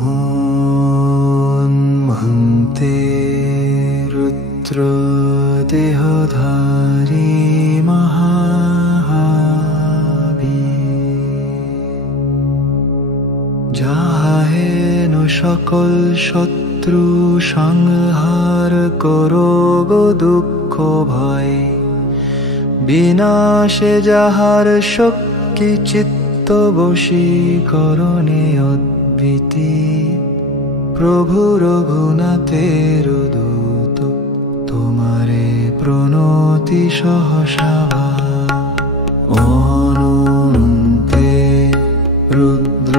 ॐ महन्ते रुद्र देहधारी যাহেন সকল শত্রু সংহার করো গো দুঃখ ভয় বিনাশে যাহার শক্তি চিত্ত বশীকরণে অদ্বিতি প্রভু রঘুনাথের দূত তোমারে প্রণতি সহসা অনন্তে রুদ্র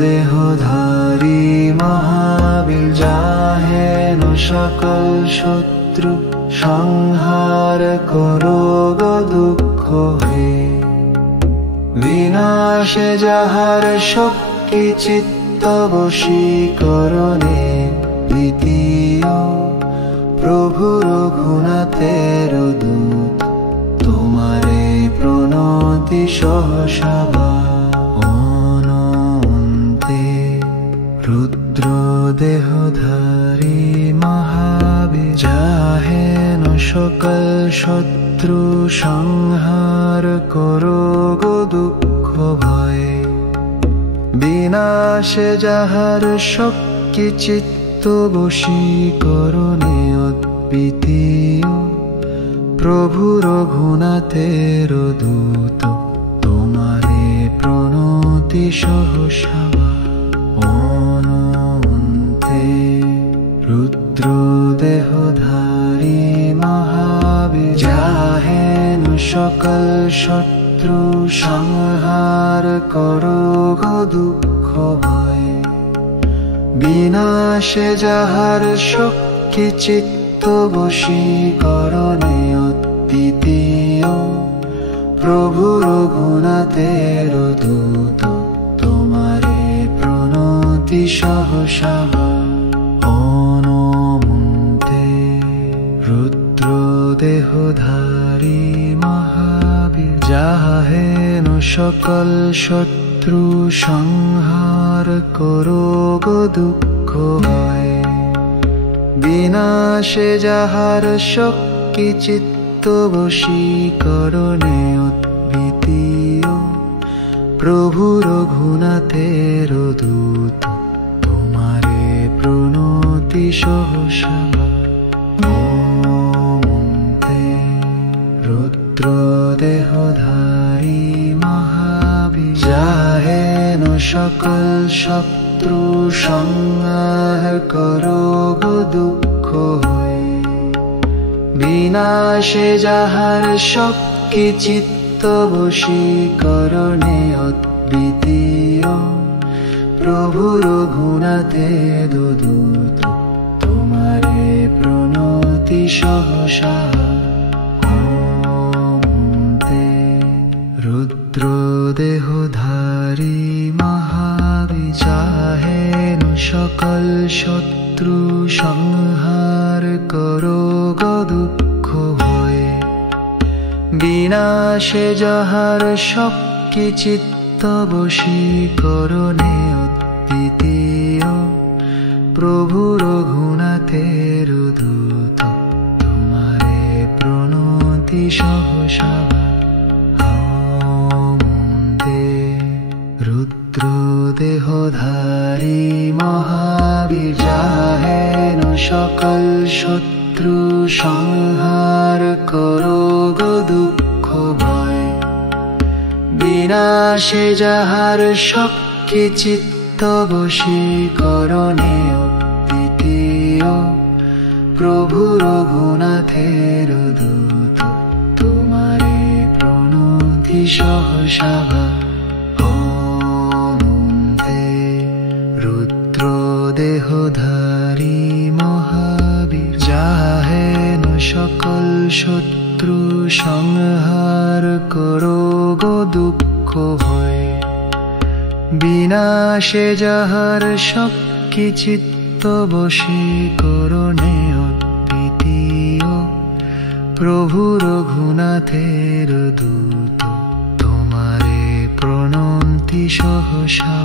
দেহধারী মহাবীর যাহেন সকল শত্রু সংহার করো গো দুঃখ হে বিনাশে যাহার শক্তি চিত্ত বশীকরণে দ্বিতীয় প্রভু রঘুনাথের দূত তোমারে প্রণতি সহসা রুদ্র দেহধারী মহাবীর যাহেন সকল শত্রু সংহার করো গো দুঃখ ভয় বিনাশে যাহার শক্তি চিত্ত বশীকরণে অদ্বিতীয় প্রভু রঘুনাথের দূত তোমারে প্রণতি সহসা রুদ্র দেহধারী মহাবীর যাহেন সকল শত্রু সংহার করো গো দুঃখ ভয় বিনাশে যাহার শক্তি চিত্ত বশীকরণে অদ্বিতীয় প্রভু রঘুনাথের দূত তোমারে প্রণতি সহসা রুদ্র দেহধারী মহাবীর যাহেন সকল শত্রু সংহার করো গো দুঃখ ভয় বিনাশে যাহার শক্তি চিত্ত বশীকরণে অদ্বিতীয় প্রভু রঘুনাথের দূত তোমারে প্রণতি সহসা রুদ্র দেহধারী মহাবীর যাহেন সকল শত্রু সংহার করো গো দুঃখ ভয় বিনাশে যাহার শক্তি চিত্ত বশীকরণে অদ্বিতীয় প্রভু রঘুনাথের দূত তোমারে প্রণতি সহসা রুদ্র দেহধারী মহাবীর যাহেন সকল শত্রু সংহার করো গো দুঃখ ভয় বিনাশে যাহার শক্তি চিত্ত বশীকরণে অদ্বিতীয় প্রভু রঘুনাথের দূত তোমারে প্রণতি সহসা রুদ্র দেহধারী মহাবীর যাহেন সকল শত্রু সংহার করো গো দুঃখ ভয় বিনাশে যাহার শক্তি চিত্ত বশীকরণে অদ্বিতীয় প্রভু রঘুনাথের দূত তোমারে প্রণতি সহসা রুদ্র দেহধারী মহাবীর যাহেন সকল শত্রু সংহার করো গো দুঃখ ভয় বিনাশে যাহার শক্তি চিত্ত বশীকরণে অদ্বিতীয় প্রভু রঘুনাথের দূত তোমারে প্রণতি সহসা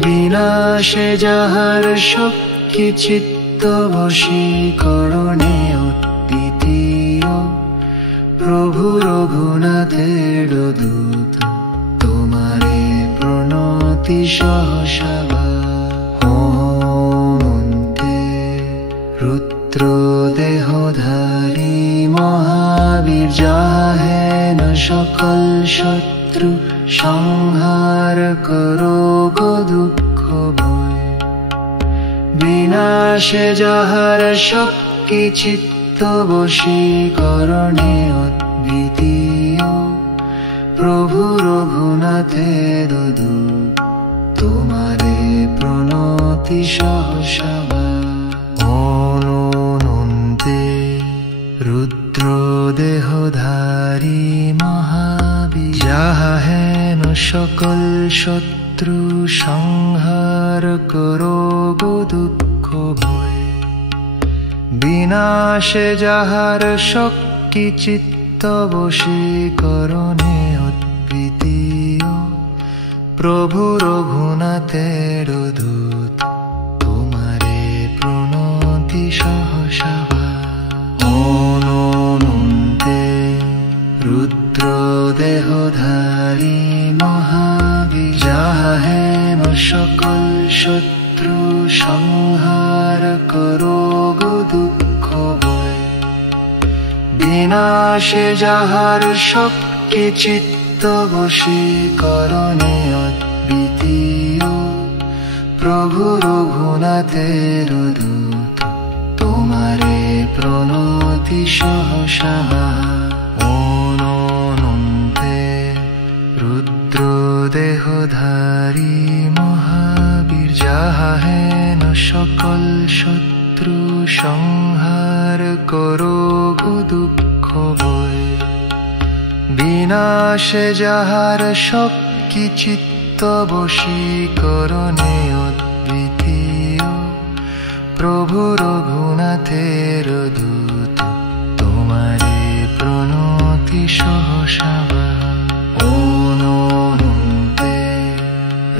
বিনাশে যাহার শক্তি চিত্ত বশীকরণে অদ্বিতীয় প্রভু রঘুনাথের দূত তোমারে প্রণতি সহসা রুদ্র দেহধারী মহাবীর যাহেন সকল শত্রু সংহার করো গো দুঃখ ভয় বিনাশে যাহার শক্তি চিত্ত বশীকরণে অদ্বিতীয় প্রভু রঘুনাথের দূত তোমারে প্রণতি সহসা রুদ্র দেহধারী মহাবীর যাহেন সকল শত্রু সংহার করো গো দুঃখ ভয় বিনাশে যাহার শক্তি চিত্ত বশীকরণে অদ্বিতীয় প্রভু রঘুনাথের দূত তোমারে প্রণতি সহসা রুদ্র দেহধারী মহাবীর যাহেন সকল শত্রু সংহার করো গো দুঃখ ভয় বিনাশে যাহার শক্তি চিত্ত বশীকরণে অদ্বিতীয় প্রভু রঘুনাথের দূত তোমারে প্রণতি সহসা রুদ্র দেহধারী মহাবীর যাহেন সকল শত্রু সংহার করো গো দুঃখ ভয় বিনাশে যাহার শক্তি চিত্ত বশীকরণে অদ্বিতীয় প্রভু রঘুনাথের দূত তোমারে প্রণতি সহসা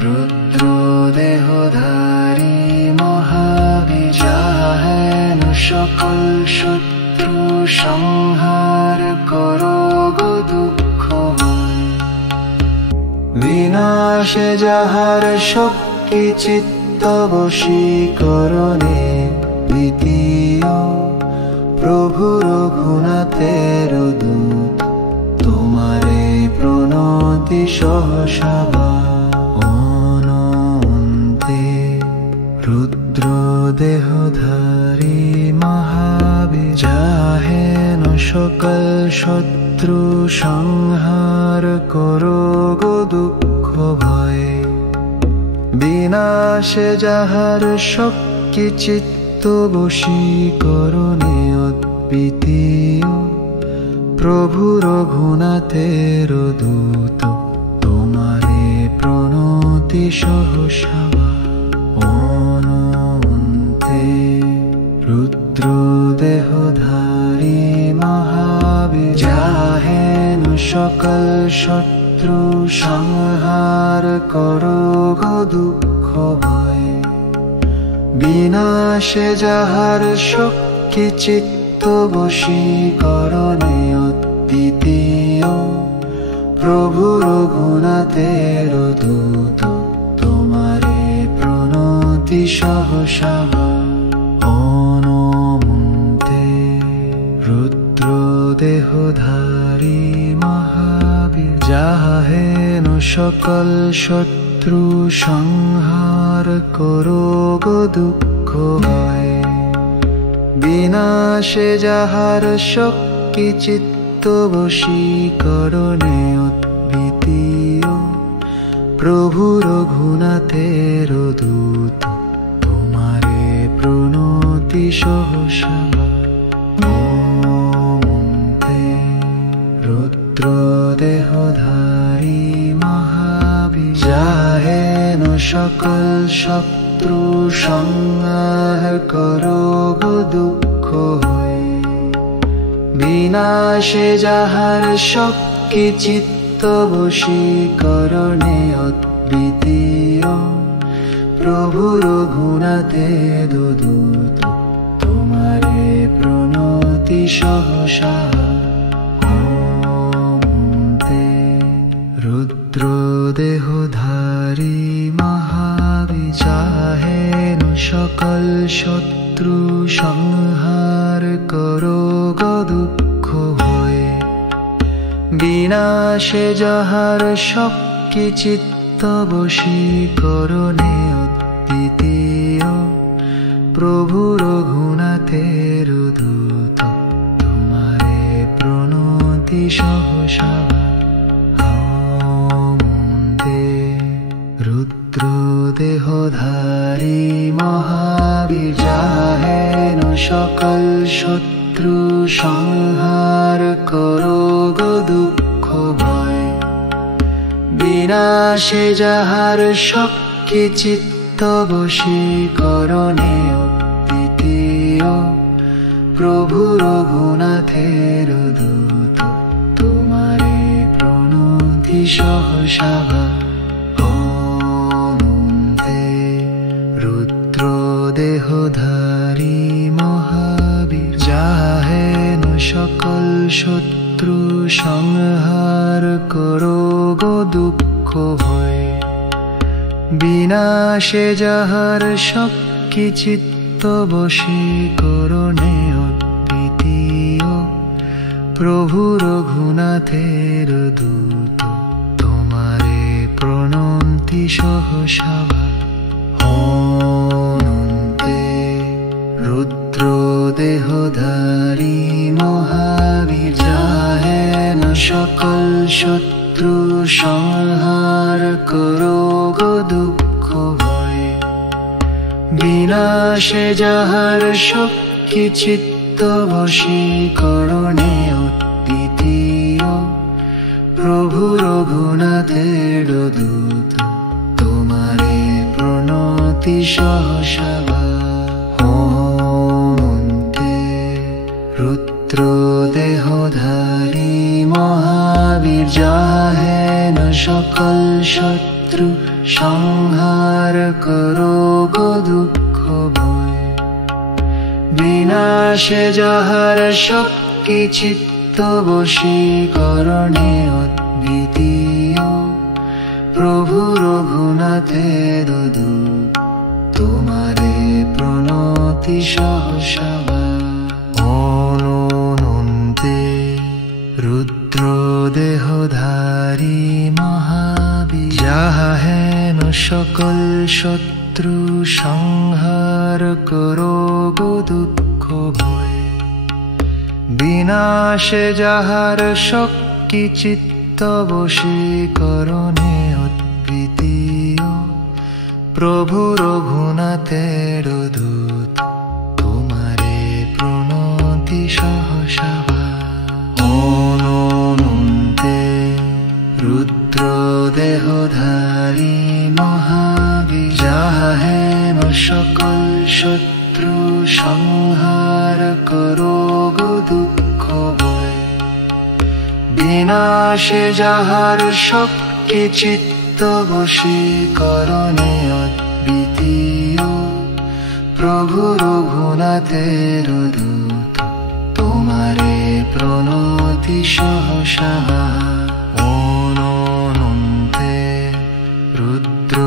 রুদ্র দেহধারী মহাবীর যাহেন সকল শত্রু সংহার করো গো দুঃখ ভয় বিনাশে যাহার শক্তি চিত্ত বশীকরণে দ্বিতীয় প্রভু রঘুনাথের দূত তোমারে প্রণতি সহসা রুদ্র দেহধারী মহাবীর যাহেন সকল শত্রু সংহার করো গো দুঃখ ভয় বিনাশে যাহার শক্তি চিত্ত বশীকরণে অদ্বিতীয় প্রভু রঘুনাথের দূত তোমারে প্রণতি সহসা রুদ্র দেহধারী মহাবীর যাহেন সকল শত্রু সংহার করো গো দুঃখ ভয় বিনাশে যাহার শক্তি চিত্ত বশীকরণে অদ্বিতীয় প্রভু রঘুনাথের দূত তোমারে প্রণতি সহসা রুদ্র দেহধারী মহাবীর যাহেন সকল শত্রু সংহার করো গো দুঃখ ভয় বিনাশে যাহার শক্তি চিত্ত বশীকরণে অদ্বিতীয় প্রভু রঘুনাথের দূত তোমারে প্রণতি সহসা রুদ্র দেহধারী মহাবীর যাহেন সকল শত্রু সংহার করো গো দুঃখ ভয় বিনাশে যাহার শক্তি চিত্ত বশীকরণে অদ্বিতীয় প্রভু রঘুনাথের দূত তোমারে প্রণতি সহসা রুদ্র দেহধারী মহাবিজাহেন সকল শত্রু সংহার করো গো দুঃখ ভয় বিনাশে যাহার শক্তি চিত্ত বশীকরণে অদ্বিতীয় প্রভু রঘুনাথের দূত তোমারে প্রণতি সহসা রুদ্র দেহধারী মহাবীর যাহেন সকল শত্রু সংহার করো গো দুঃখ ভয় বিনাশে যাহার শক্তি চিত্ত বশীকরণে অদ্বিতীয় প্রভু রঘুনাথের দূত তোমারে প্রণতি সহসা রুদ্র দেহধারী মহাবীর যাহেন সকল শত্রু সংহার করো গো দুঃখ ভয় বিনাশে যাহার শক্তি চিত্ত বশীকরণে অদ্বিতীয় প্রভু রঘুনাথের দূত তোমারে প্রণতি সহসা রুদ্র দেহধারী মহাবীর যাহেন সকল শত্রু সংহার করো গো দুঃখ ভয় বিনাশে যাহার শক্তি চিত্ত বশীকরণে অদ্বিতীয় প্রভু রঘুনাথের দূত তোমারে প্রণতি সহসা রুদ্র দেহধারী মহাবীর যাহেন সকল শত্রু সংহার করো গো দুঃখ ভয় বিনাশে যাহার শক্তি চিত্ত বশীকরণে অদ্বিতীয় প্রভু রঘুনাথের দূত তোমারে প্রণতি সহসা রুদ্র দেহধারী মহাবীর যাহেন সকল শত্রু সংহার করো গো দুঃখ ভয় বিনাশে যাহার শক্তি চিত্ত বশীকরণে অদ্বিতীয় প্রভু রঘুনাথের দূত তোমারে প্রণতি সহসা রুদ্র দেহধারী মহাবীর যাহেন সকল শত্রু সংহার করো গো দুঃখ ভয় বিনাশে যাহার শক্তি চিত্ত বশীকরণে অদ্বিতীয় প্রভু রঘুনাথের দূত তোমারে প্রণতি সহসা রুদ্র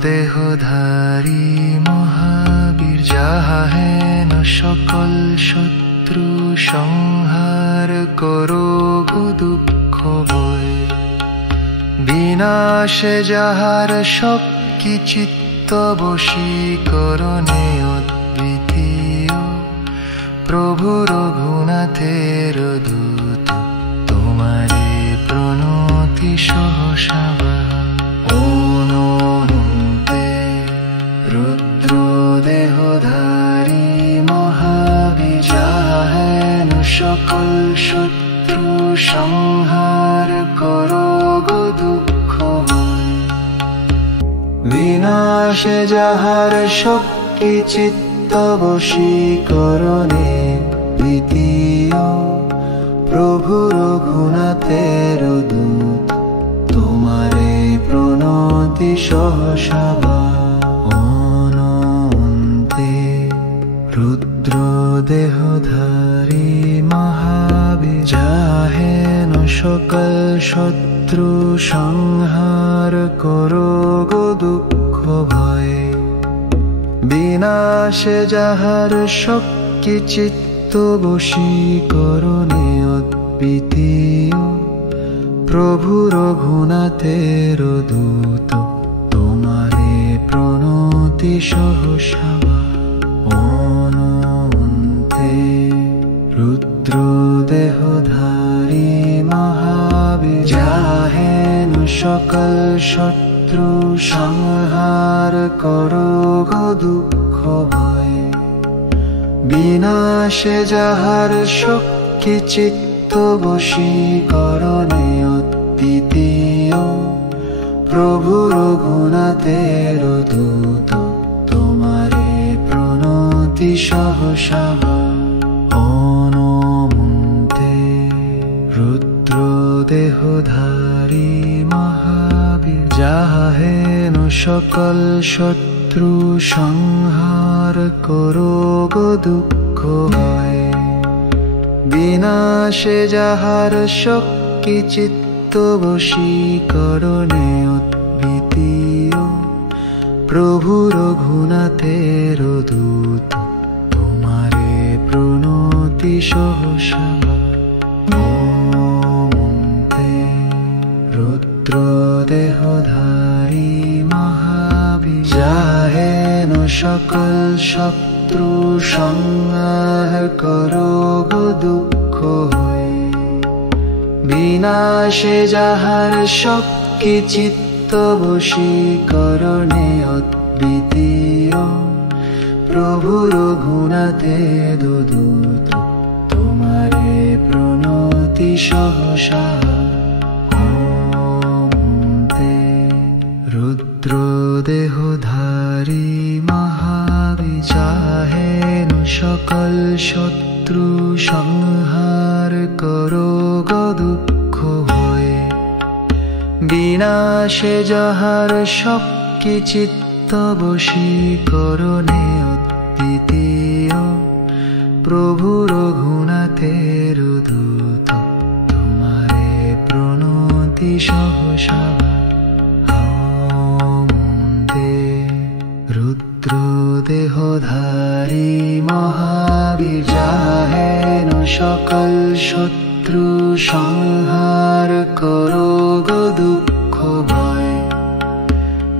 দেহধারী মহাবীর যাহেন সকল শত্রু সংহার করো গো দুঃখ ভয় বিনাশে যাহার শক্তি চিত্ত বশীকরণে অদ্বিতীয় প্রভু রঘুনাথের দূত তোমারে প্রণতি সহসা রুদ্র দেহধারী মহাবীর যাহেন সকল শত্রু সংহার করো গো দুঃখ ভয় বিনাশে যাহার শক্তি চিত্ত বশীকরণে দ্বিতীয় প্রভু রঘুনাথের দূত তোমারে প্রণতি সহসা দেহধারী মহাবীর, যাহেন সকল শত্রু সংহার করো গো দুঃখ ভয়। বিনাশে যাহার শক্তি চিত্ত বশীকরণে অদ্বিতীয়, প্রভু রঘুনাথের দূত তোমারে প্রণতি সহসা। অনন্তে রুদ্র দেহধারী মহাবীর, যাহেন সকল শত্রু সংহার করো গো দুঃখ ভয়। বিনাশে যাহার শক্তি চিত্ত বশীকরণে অদ্বিতীয়, প্রভু রঘুনাথের দূত তোমারে প্রণতি সহসা। অনন্তে রুদ্র দেহধারী মহাবীর, যাহেন সকল শত্রু সংহার করো গো দুঃখ ভয়। বিনাশে যাহার শক্তি চিত্ত বশীকরণে অদ্বিতীয়, প্রভু রঘুনাথের দূত তোমারে প্রণতি সহসা। অনন্তে রুদ্র দেহধারী মহাবীর, যাহেন সকল শত্রু সংহার করো গো দুঃখ ভয়। বিনাশে যাহার শক্তি চিত্ত বশীকরণে অদ্বিতীয়, প্রভু রঘুনাথের দূত তোমারে প্রণতি সহসা। অনন্তে রুদ্র দেহধারী মহাবীর, যাহেন সকল শত্রু সংহার করো গো দুঃখ ভয়। বিনাশে যাহার শক্তি চিত্ত বশীকরণে অদ্বিতীয়, প্রভু রঘুনাথের দূত তোমারে প্রণতি সহসা। অনন্তে রুদ্র দেহধারী মহাবীর, যাহেন সকল শত্রু সংহার করো গো দুঃখ ভয়।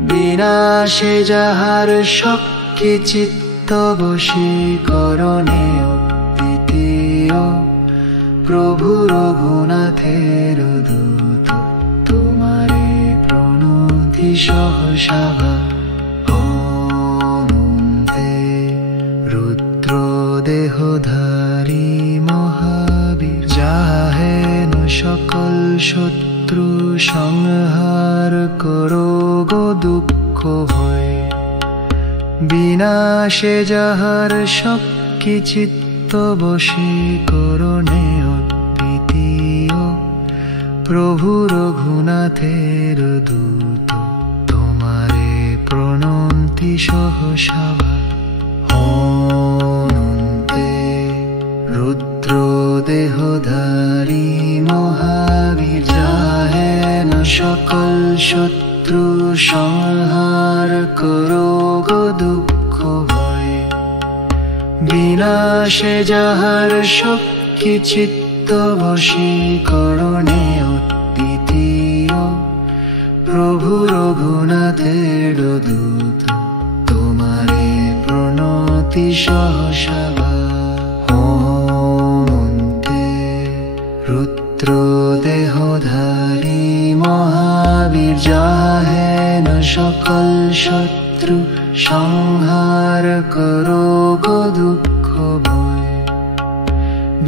বিনাশে যাহার শক্তি চিত্ত বশীকরণে অদ্বিতীয়, প্রভু রঘুনাথের দূত তোমারে প্রণতি সহসা। অনন্তে রুদ্র দেহধারী মহাবীর, যাহেন সকল শত্রু সংহার করো গো দুঃখ ভয়। বিনাশে যাহার শক্তি চিত্ত বশীকরণে অদ্বিতীয়, প্রভু রঘুনাথের দূত তোমারে প্রণতি সহসা। অনন্তে রুদ্র দেহধারী মহাবীর, যাহেন সকল শত্রু সংহার করো গো দুঃখ ভয়। বিনাশে যাহার শক্তি চিত্ত বশীকরণে অদ্বিতীয়, প্রভু রঘুনাথের দূত তোমারে প্রণতি সহসা। অনন্তে রুদ্র দেহধারী মহাবীর, যাহেন সকল শত্রু সংহার করো গো দুঃখ ভয়।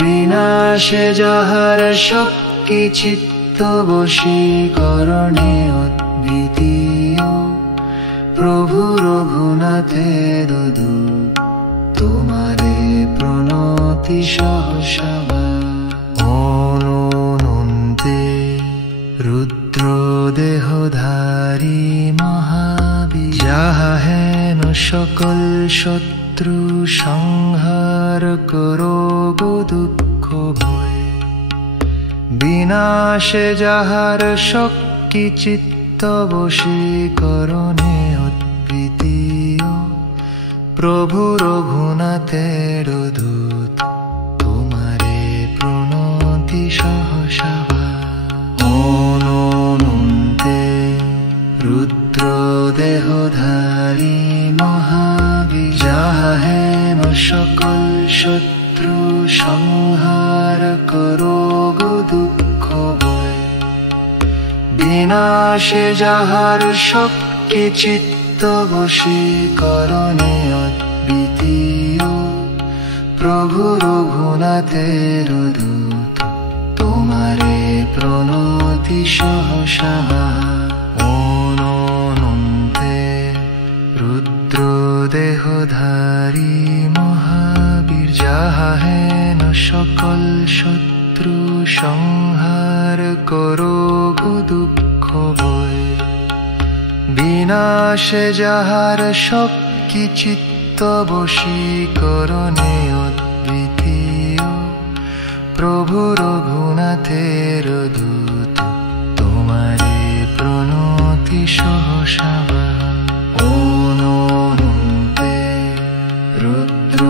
বিনাশে যাহার শক্তি চিত্ত বশীকরণে অদ্বিতীয়, প্রভু রঘুনাথের দূত তোমারে প্রণতি সহসা। অনন্তে রুদ্র দেহধারী মহাবীর, যাহেন সকল শত্রু শত্রু সংহার করো গো দুঃখ ভয়। বিনাশে যাহার শক্তি চিত্ত বশীকরণে অদ্বিতীয়, প্রভু রঘুনাথের দূত তোমারে প্রণতি সহসা। অনন্তে রুদ্র দেহধারী মহাবীর, যাহা হেন সকল শত্রু সংহার করো গো দুঃখ ভয়। বিনাশে যাহার শক্তি চিত্ত বশীকরণে অদ্বিতীয়, প্রভু রঘুনাথের দূত তোমারে প্রণতি সহসা। অনন্তে রুদ্র দেহধারী মহাবীর, যাহা হেন সকল শত্রু সংহার করো গো দুঃখ ভয়। বিনাশে যাহার শক্তি চিত্ত বশীকরণে অদ্বিতীয়, প্রভু রঘুনাথের দূত তোমারে প্রণতি সহসা। অনন্তে রুদ্র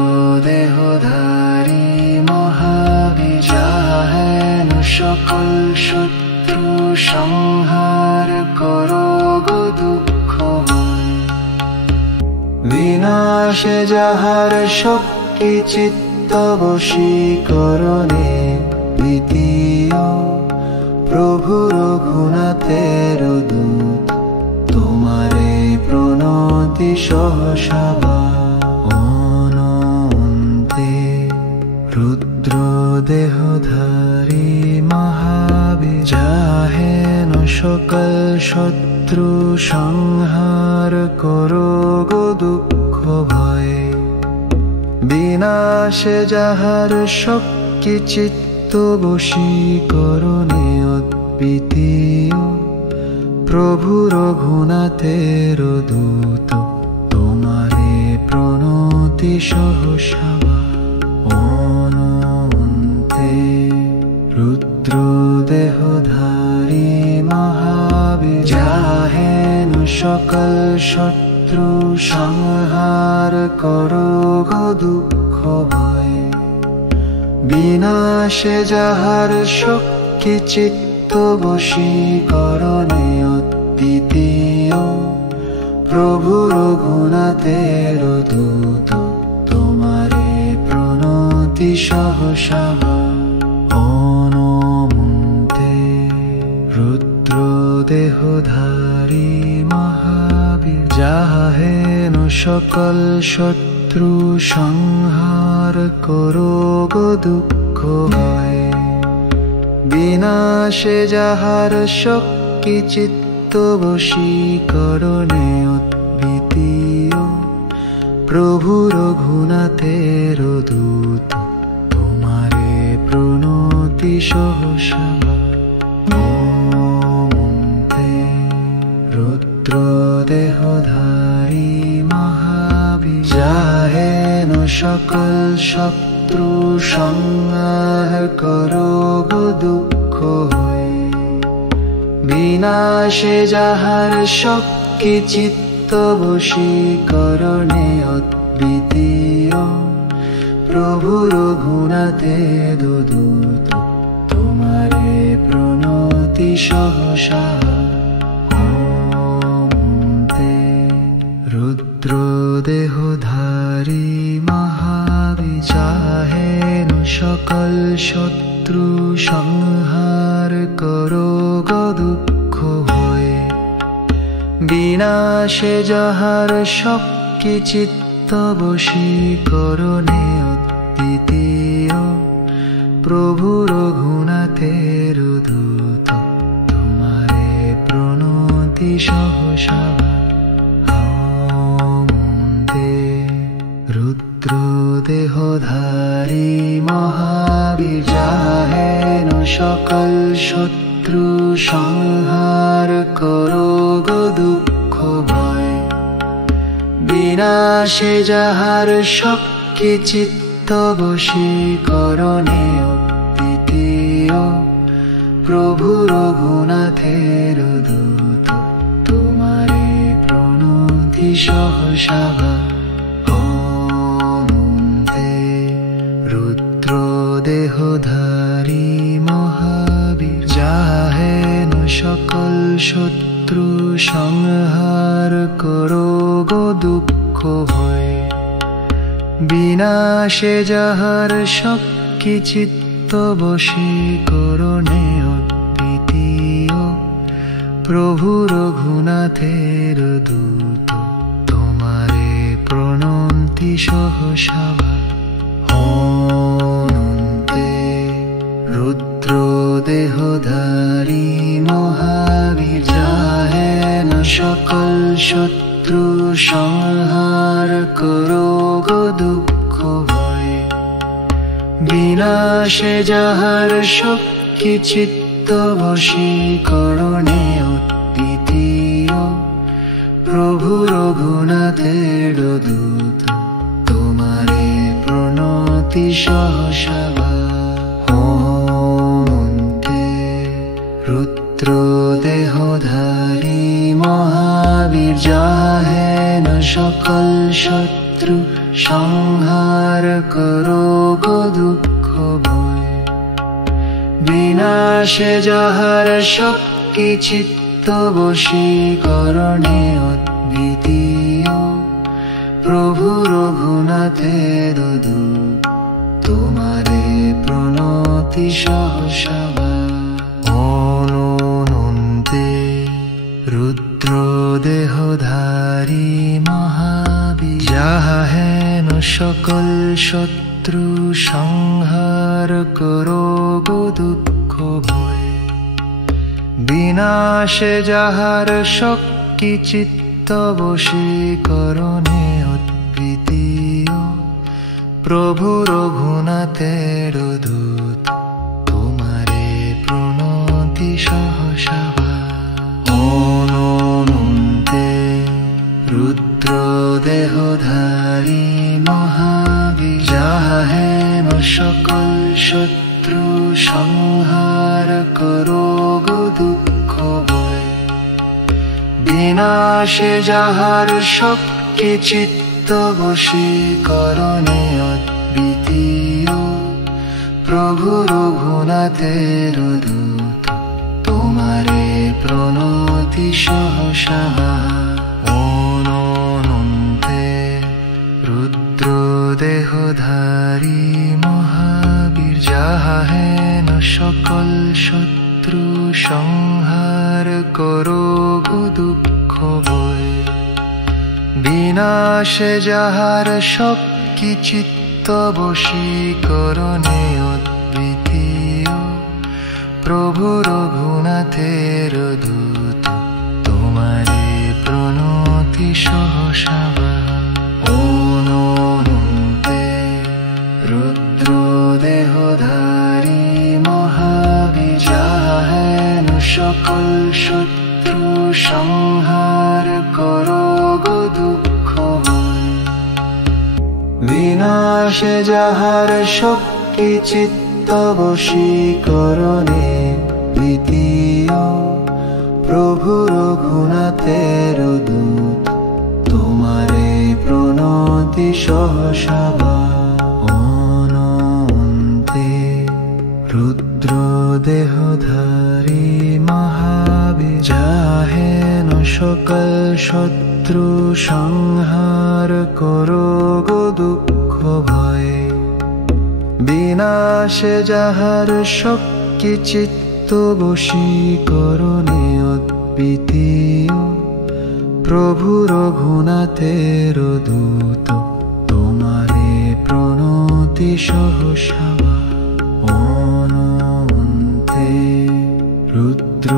দেহধারী মহাবীর, যাহা হেন সকল শত্রু সংহার করো গো দুঃখ ভয়। বিনাশে যাহার শক্তি চিত্ত বশীকরণে দ্বিতীয়, প্রভু রঘুনাথের দূত তোমারে প্রণতি সহসা। অনন্তে রুদ্র দেহধারী মহাবীর, যাহা হেন সকল শত্রু সংহার করো গো দুঃখ ভয়। বিনাশে যাহার শক্তি চিত্ত বশীকরণে অদ্বিতীয়, প্রভু রঘুনাথের দূত তোমারে প্রণতি সহসা। অনন্তে রুদ্র দেহধারী মহাবীর, যাহা হেন সকল শত্রু সংহার করো গো দুঃখ ভয়। বিনাশে যাহার শক্তি চিত্ত বশীকরণে অদ্বিতীয়, প্রভু রঘুনাথের দূত তোমারে প্রণতি সহসা। অনন্তে রুদ্র দেহধারী মহাবীর, যাহা হেন সকল শত্রু সংহার করো গো দুঃখ ভয়। বিনাশে যাহার শক্তি চিত্ত বশীকরণে অদ্বিতীয়, প্রভু রঘুনাথের দূত তোমারে প্রণতি সহসা। অনন্তে রুদ্র দেহধারী মহাবীর, যাহা হেন সকল শত্রু সংহার করো গো দুঃখ ভয়। বিনাশে যাহার শক্তি চিত্ত বশীকরণে অদ্বিতীয়, প্রভু রঘুনাথের দূত তোমারে প্রণতি সহসা। অনন্তে রুদ্র দেহধারী মহাবীর, যাহা হেন সকল শত্রু সংহার করো গো দুঃখ ভয়। বিনাশে যাহার শক্তি চিত্ত বশীকরণে অদ্বিতীয়, প্রভু রঘুনাথের দূত তোমারে প্রণতি সহসা। অনন্তে রুদ্র দেহধারী মহাবীর, যাহা হেন সকল শত্রু সংহার করো গো দুঃখ ভয়। বিনাশে যাহার শক্তি চিত্ত বশীকরণে অদ্বিতীয় প্রভু রঘুনাথের দূত তোমারে প্রণতি সহসাবা অনন্তে রুদ্র দেহধারী মহাবীর যাহেন সকল শত্রু সংহার করো গো দুঃখ ভয় বিনাশে যাহার শক্তি চিত্ত বশীকরণে অদ্বিতীয় প্রভু রঘুনাথের দূত তোমারে প্রণতি সহসাবা অনন্তে রুদ্র দেহধারী মহাবীর যাহেন সকল শত্রু সংহার করো গো দুঃখ ভয় বিনাশে যাহার শক্তি চিত্ত বশীকরণে অদ্বিতীয় প্রভু রঘুনাথের দূত তোমারে প্রণতি সহসাবা অনন্তে রুদ্র দেহধারী মহাবীর যাহেন সকল শত্রু সংহার করো গো দুঃখ ভয় বিনাশে যাহার শক্তি চিত্ত বশীকরণে অদ্বিতীয় প্রভু রঘুনাথের দূত তোমারে প্রণতি সহসাবা অনন্তে রুদ্র দেহধারী মহাবীর যাহেন সকল শত্রু সংহার করো গো দুঃখ ভয় বিনাশে যাহার শক্তি চিত্ত বশীকরণে অদ্বিতীয় প্রভু রঘুনাথের দূত তোমারে প্রণতি সহসাবা অনন্তে রুদ্র দেহধারী মহাবীর যাহেন সকল শত্রু সংহার করো গো দুঃখ ভয় বিনাশে যাহার শক্তি চিত্ত বশীকরণে অদ্বিতীয় প্রভু রঘুনাথের দূত তোমারে প্রণতি সহসাবা অনন্তে রুদ্র দেহধারী মহাবীর যাহেন সকল শত্রু সংহার করো গো দুঃখ ভয় বিনাশে যাহার শক্তি চিত্ত বশীকরণে অদ্বিতীয় প্রভু রঘুনাথের দূত তোমারে প্রণতি সহসাবা অনন্তে রুদ্র দেহধারী মহাবীর যাহেন সকল শত্রু সংহার করো গো দুঃখ ভয় বিনাশে যাহার শক্তি চিত্ত বশীকরণে দ্বিতীয় প্রভু রঘুনাথের দূত তোমারে প্রণতি সহসাবা অনন্তে রুদ্র দেহধারী মহাবীর যাহেন সকল শত্রু সংহার করো গো দুঃখ ভয় বিনাশে যাহার শক্তি চিত্ত বশীকরণে অদ্বিতীয় প্রভু রঘুনাথের দূত তোমারে প্রণতি সহসাবা অনন্তে রুদ্র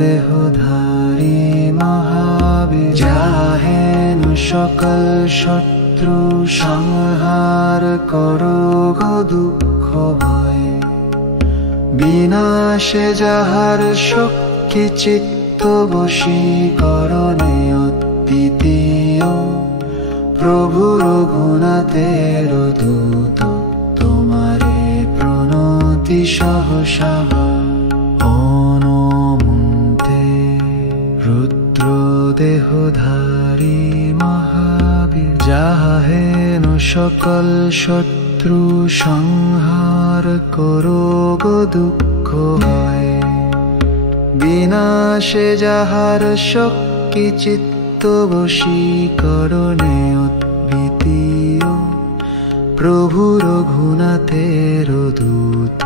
দেহধারী মহাবীর যাহেন সকল শত্রু সংহার করো গো দুঃখ ভয় বিনাশে যাহার শক্তি চিত্ত বশীকরণে অদ্বিতীয় প্রভু রঘুনাথের দূত তোমারে প্রণতি সহসা অনমন্তে রুদ্র দেহধারী মহাবীর যাহা হেন সকল শত্রু সংহার করো গো দুঃখ হয় বিনাশে যাহার শক্তি চিত্ত বশীকরণে অদ্বিতীয় প্রভু রঘুনাথের দূত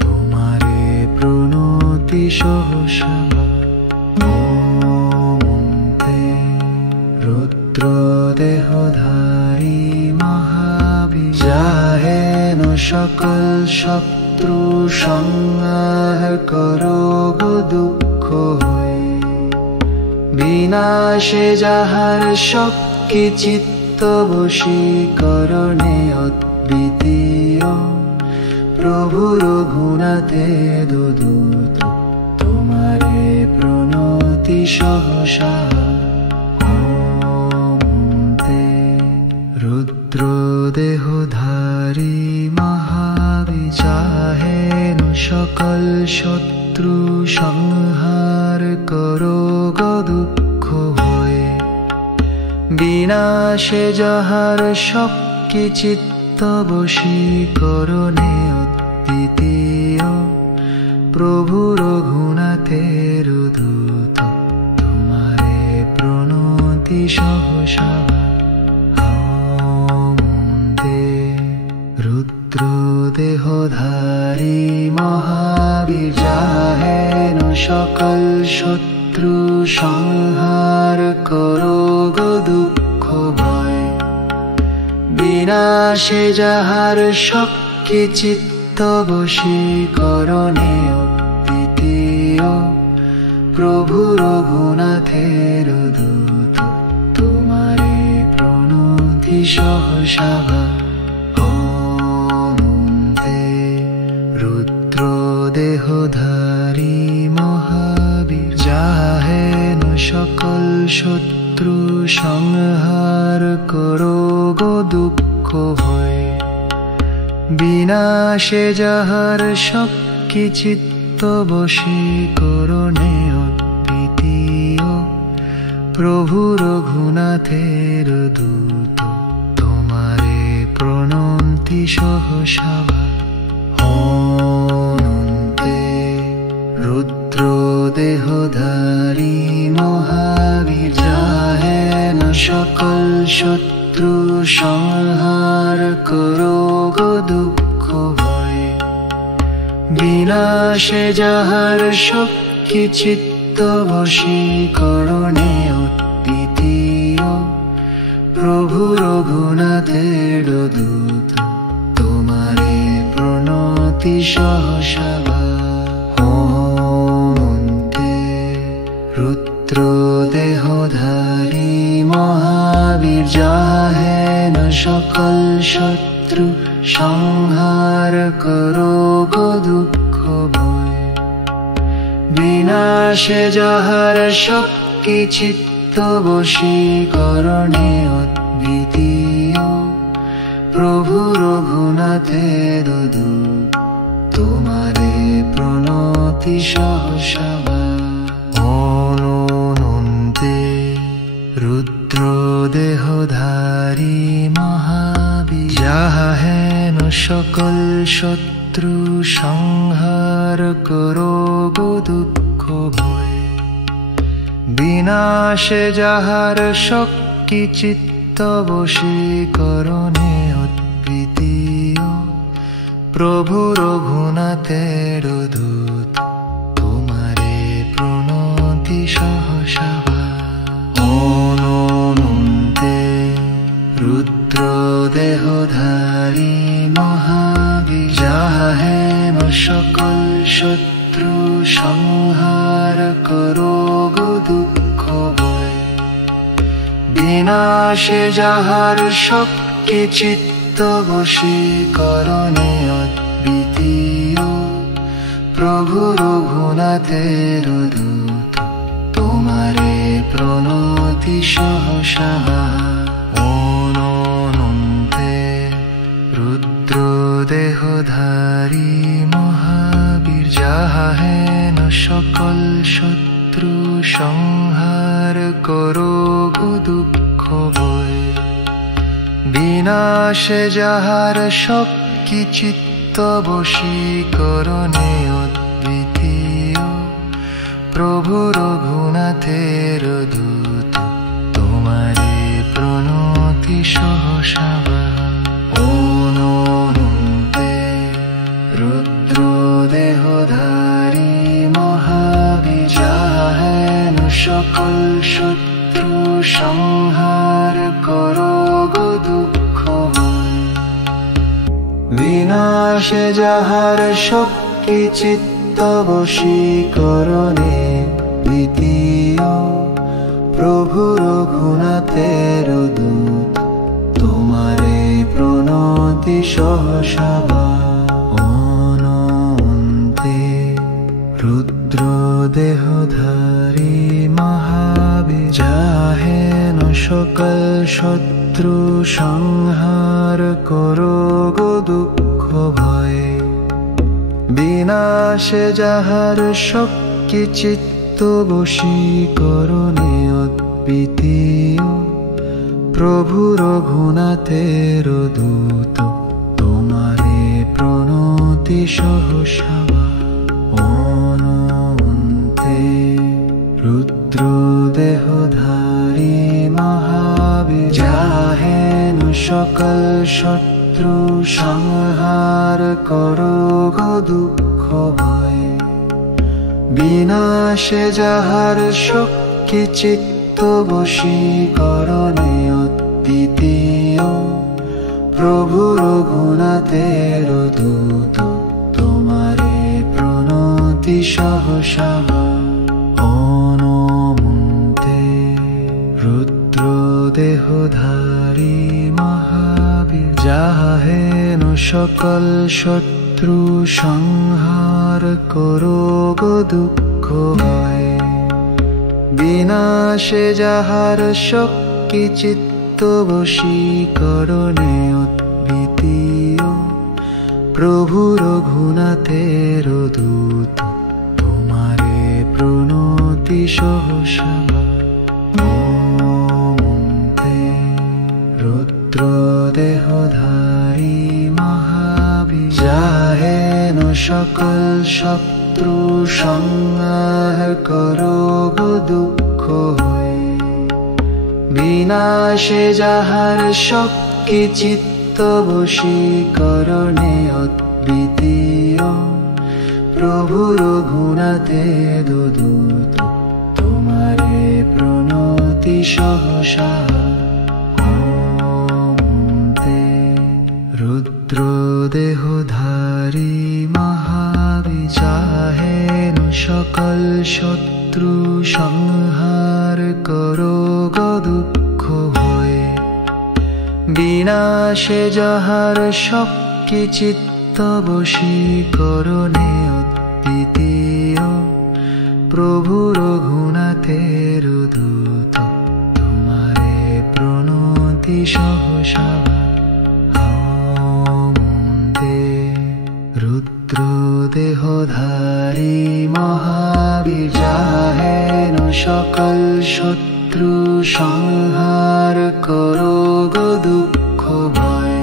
তোমারে প্রণতি সহসা অনমন্তে রুদ্র দেহধারী মহাবীর যাহা হেন সকল শত্রু সংহার করো গো দুঃখ হয় বিনাশে যাহার শক্তি চিত্ত বশীকরণে অদ্বিতীয় প্রভু রঘুনাথের দূত তোমারে প্রণতি সহসা অনমন্তে রুদ্র দেহধারী মহাবীর যাহা হেন সকল শত্রু সংহার করো গো দুঃখ হয় বিনাশে যাহার শক্তি চিত্ত বশীকরণে অদ্বিতীয় প্রভু রঘুনাথের দূত তোমারে প্রণতি সহসা অনমন্তে রুদ্র দেহধারী মহাবীর যাহা হেন সকল শত্রু সংহার করো গো দুঃখ ভয় বিনাশে যাহার শক্তি চিত্ত বশীকরণে অদ্বিতীয় প্রভু রঘুনাথের দূত তোমারে প্রণতি সহসা অনমন্তে রুদ্র দেহধারী মহাবীর যাহা হেন সকল শত্রু সংহার করো গো দুঃখ ভয় বিনাশে যাহার শক্তি চিত্ত বশীকরণে অদ্বিতীয় প্রভু রঘুনাথের দূত তোমারে প্রণতি সহসা অনমন্তে রুদ্র দেহধারী মহাবীর যাহা হেন সকল শত্রু সংহার করো গো দুঃখ ভয় বিনাশে যাহার শক্তি চিত্ত বশীকরণে অদ্বিতীয় প্রভু রঘুনাথের দূত তোমারে প্রণতি সহসা অনমন্তে রুদ্র দেহধারী মহাবীর যাহা হেন সকল শত্রু সংহার করো গো দুঃখ ভয় বিনাশে যাহার শক্তি চিত্ত বশীকরণে অদ্বিতীয় প্রভু রঘুনাথের দূত তোমারে প্রণতি সহসা অনমন্তে রুদ্র দেহধারী মহাবীর যাহা হেন সকল শত্রু সংহার করো গো দুঃখ ভয় বিনাশে যাহার শক্তি চিত্ত বশীকরণে অদ্বিতীয় প্রভু রঘুনাথের দূত তোমারে প্রণতি সহসা অনমন্তে রুদ্র দেহধারী মহাবীর যাহা হেন সকল শত্রু সংহার করো গো দুঃখ ভয় বিনাশে যাহার শক্তি চিত্ত বশীকরণে অদ্বিতীয় প্রভু রঘুনাথের দূত তোমারে প্রণতি সহসা দেহধারী মহাবীর, যাহা হেন সকল শত্রু সংহার করো গো দুঃখ ভয়। বিনাশে যাহার শক্তি চিত্ত বশীকরণে অদ্বিতীয়, প্রভু রঘুনাথের দূত তোমারে প্রণতি সহসা বাহা। অনন্তে রুদ্র দেহধারী মহাবীর, যাহা হেন সকল শত্রু সংহার করো গো দুঃখ ভয়। বিনাশে যাহার শক্তি চিত্ত বশীকরণে দ্বিতীয়, প্রভু রঘুনাথের দূত তোমারে প্রণতি সহসা বাহা। অনন্তে রুদ্র দেহধারী মহাবীর, যাহা হেন সকল শত্রু সংহার করো গো দুঃখ ভয়। বিনাশে যাহার শক্তি চিত্ত বশীকরণে অদ্বিতীয়, প্রভু রঘুনাথের দূত তোমারে প্রণতি সহসা বাহা। অনন্তে রুদ্র দেহধারী মহাবীর, যাহা হেন সকল শত্রু সংহার করো গো দুঃখ ভয়। বিনাশে যাহার শক্তি চিত্ত বশীকরণে অদ্বিতীয়, প্রভু রঘুনাথের দূত তোমারে প্রণতি সহসা বাহা। অনন্তে রুদ্র দেহধারী মহাবীর, যাহা হেন সকল শত্রু সংহার করো গো দুঃখ ভয়। বিনাশে যাহার শক্তি চিত্ত বশীকরণে অদ্বিতীয়, প্রভু রঘুনাথের দূত তোমারে প্রণতি সহসা বাহা। অনন্তে রুদ্র দেহধারী মহাবীর, যাহা হেন সকল শত্রু সংহার করো গো দুঃখ ভয়। বিনাশে যাহার শক্তি চিত্ত বশীকরণে অদ্বিতীয়, প্রভু রঘুনাথের দূত তোমারে প্রণতি সহসা। অনন্তে রুদ্র দেহধারী মহাবীর, যাহা হেন সকল শত্রু সংহার করো গো দুঃখ ভয়। বিনাশে যাহার শক্তি চিত্ত বশীকরণে অদ্বিতীয়, প্রভু রঘুনাথের দূত তোমারে প্রণতি সহসা বাহা। অনন্তে রুদ্র দেহধারী মহাবীর, যাহা হেন সকল শত্রু সংহার করো গো দুঃখ ভয়।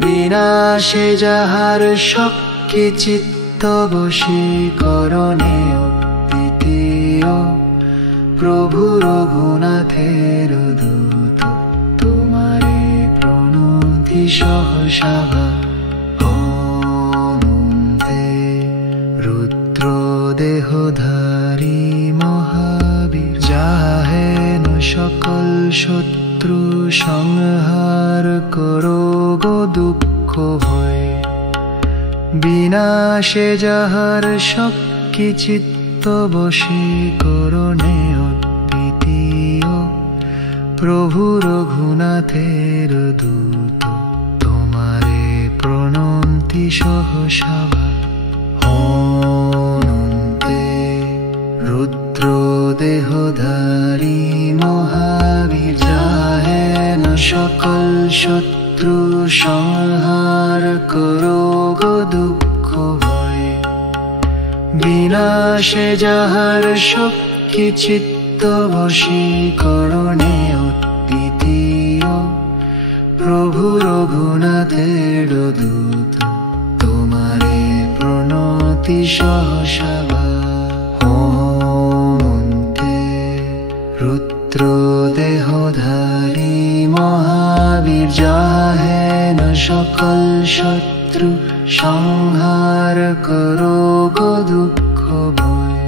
বিনাশে যাহার শক্তি চিত্ত বশীকরণে অদ্বিতীয়, প্রভু রঘুনাথের দূত তোমারে প্রণতি সহসা বাহা। অনন্তে রুদ্র দেহধারী মহাবীর, যাহা হেন সকল শত্রু সংহার করো গো দুঃখ ভয়। বিনাশে যাহার শক্তি চিত্ত বশীকরণে অদ্বিতীয়, প্রভু রঘুনাথের দূত তোমারে প্রণতি সহসা বাহা। অনন্তে রুদ্র দেহধারী মহাবীর, যাহা হেন সকল শত্রু শত্রু সংহার করো গো দুঃখ ভয়। বিনাশে যাহার শক্তি চিত্ত বশীকরণে অদ্বিতীয়, প্রভু রঘুনাথের দূত তোমারে প্রণতি সহসভা। হোমন্তে রুদ্র দেহধারী মহাবীর, যাহেন সকল শত্রু সংহার করো গো দুঃখ ভয়।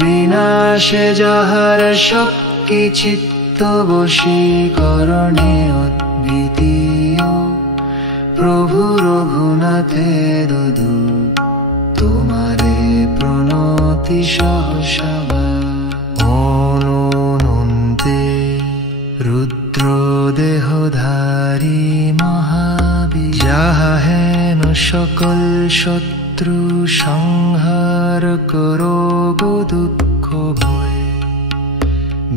বিনাশে যাহার শক্তি চিত্ত বশীকরণে অদ্বিতীয়, প্রভু রঘুনাথের দূত তোমারে প্রণতি সহসভা। অনন্তে রুদ্র দেহধারী মহাবীর, যাহেন সকল শত্রু সংহার করো গো দুঃখ ভয়।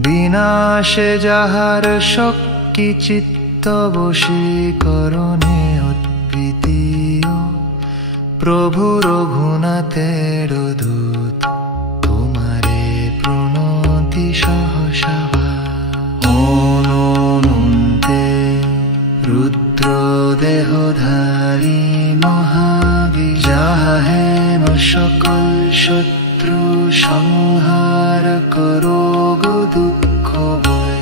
বিনাশে যাহার শক্তি চিত্ত বশীকরণে অদ্বিতীয়, প্রভু রঘুনাথের দূত তোমারে প্রণতি সহসভা। অনন্তে রুদ্র দেহধারী মহাবীর, যাহেন সকল শত্রু সংহার করো গো দুঃখ ভয়।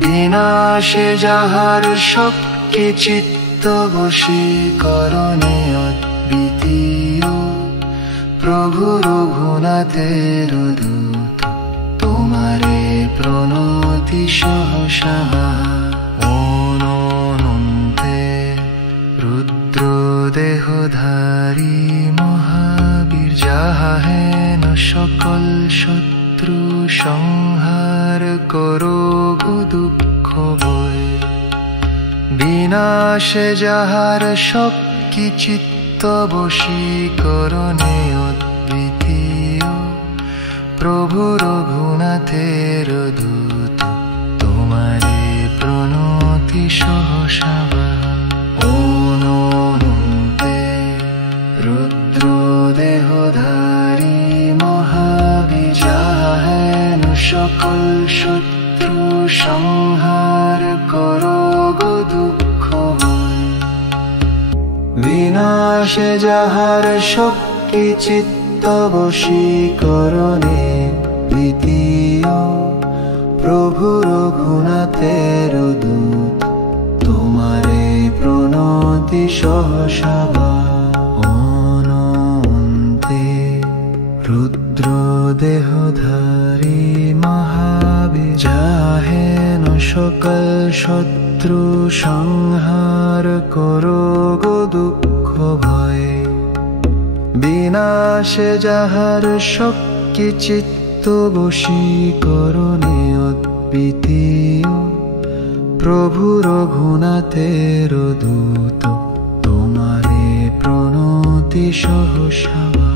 বিনাশে যাহার শক্তি চিত্ত বশীকরণে অদ্বিতীয়, প্রভু রঘুনাথের দূত তোমারে প্রণতি সহসভা। অনন্তে রুদ্র দেহধারী মহাবীর, যাহেন সকল শত্রু সংহার করো গো দুঃখ ভয়। বিনাশে যাহার শক্তি চিত্ত বশীকরণে অদ্বিতীয়, প্রভু রঘুনাথের দূত তোমারে প্রণতি সহসভা। অনন্তে রুদ্র দেহধারী মহাবীর, যাহেন সকল শত্রু সংহার করো গো দুঃখ ভয়। বিনাশে যাহার শক্তি চিত্ত বশীকরণে দ্বিতীয়, প্রভু রঘুনাথের দূত তোমারে প্রণতি সহসভা। অনন্তে রুদ্র দেহধারী মহাবীর, যাহেন সকল শত্রু সংহার করো গো দুঃখ ভয়। বিনাশে যাহার শক্তি চিত্ত বশীকরণে অদ্বিতীয়, প্রভু রঘুনাথের দূত তোমারে প্রণতি সহসভা।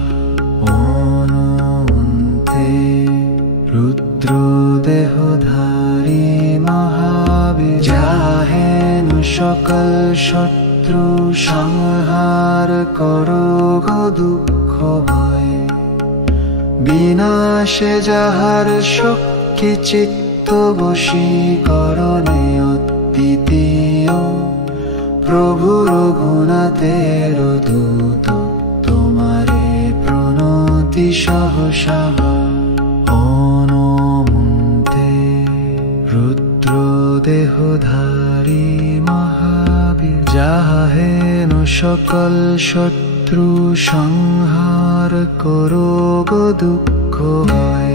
অনন্তে রুদ্র দেহধারী মহাবীর, যাহেন সকল শত্রু সংহার করো গো দুঃখ ভয়। বিনাশে যাহার শক্তি চিত্ত বশীকরণে অদ্বিতীয়, প্রভু রঘুনাথের দূত তোমারে প্রণতি সহসভা। অনন্তে রুদ্র দেহধারী মহাবীর, যাহেন সকল শত্রু সংহার করো গো দুঃখ ভয়।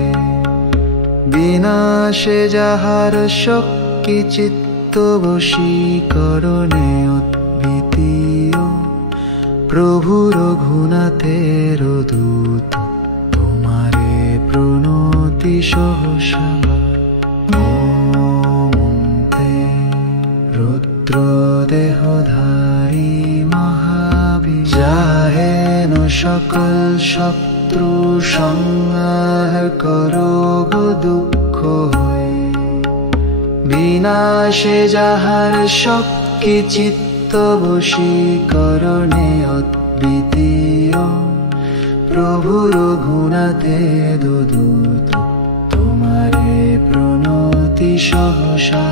বিনাশে যাহার শক্তি চিত্ত বশীকরণে অদ্বিতীয়, প্রভু রঘুনাথের দূত তোমারে প্রণতি সহসভা। অনন্তে রুদ্র দেহধারী মহাবীর, যাহেন সকল শত্রু সংহার করো গো দুঃখ ভয়। বিনাশে যাহার শক্তি চিত্ত বশীকরণে অদ্বিতীয় প্রভু রঘুনাথে দুদূত তোমারে প্রণতি সহসা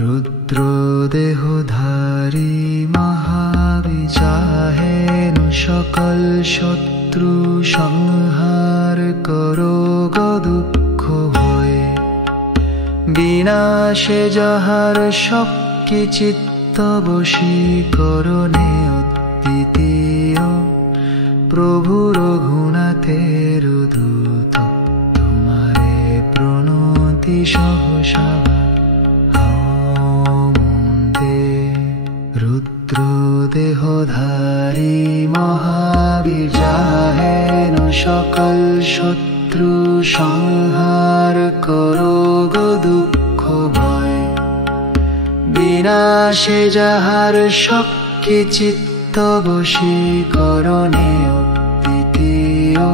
রুদ্র দেহধারী মহাবিজাহেন সকল শত্রু সংহার করো গো দুঃখ হয়ে বিনাশে যাহার শক্তি চিত্ত বশীকরণে অদ্বিতীয় প্রভু রঘুনাথের দূত তোমারে প্রণতি সহসা রুদ্র দেহধারী মহাবীর যাহেন সকল শত্রু সংহার করো গো দুঃখ ভয় বিনাশে যাহার শক্তি চিত্ত বশীকরণে অদ্বিতীয়